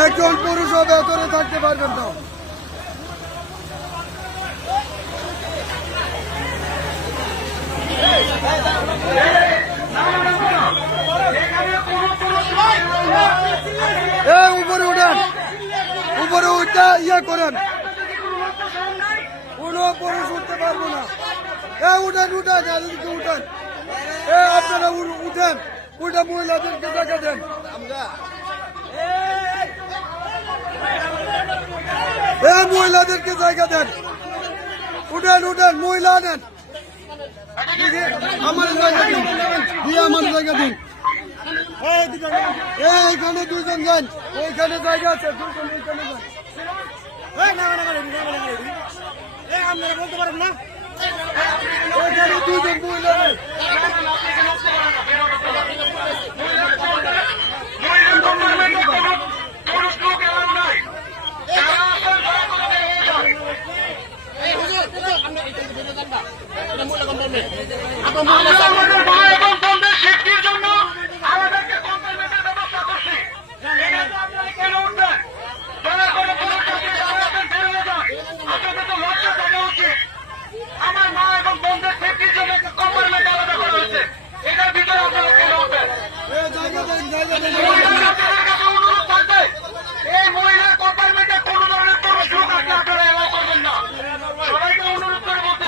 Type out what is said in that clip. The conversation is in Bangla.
একজন পুরুষও ভেতরে থাকতে পারবেন না। উপরে উঠেন, উপরে উঠে ইয়ে করেন, কোন পুরুষ উঠতে পারবো না। উঠেন উঠেন, এদিকে উঠেন, আপনারা উঠেন, উঠে মহিলাদেরকে জায়গা দেন। মহিলাদেরকে জায়গা দেন, উঠেন উঠেন, মহিলা নেন, আমার জায়গা দিন, আমার জায়গা দিন। এইখানে দুজন যান, ওইখানে জায়গা আছে, দুজন ওইখানে যান। আপনারা বলতে পারেন না, ওইখানে দুজন মহিলা নেন। আমার মা এবং বোনদের সেফটির জন্য একটা কম্পার্টমেন্ট আলাদা করা হয়েছে। এটার ভিতরে আপনারা কেন উঠবেন? অনুরোধ থাকবে, এই মহিলার কম্পার্টমেন্টে কোনো ধরনের পুরুষ লোক আসলে আপনারা এলাও করবেন না। সবাইকে অনুরোধ করে বলতে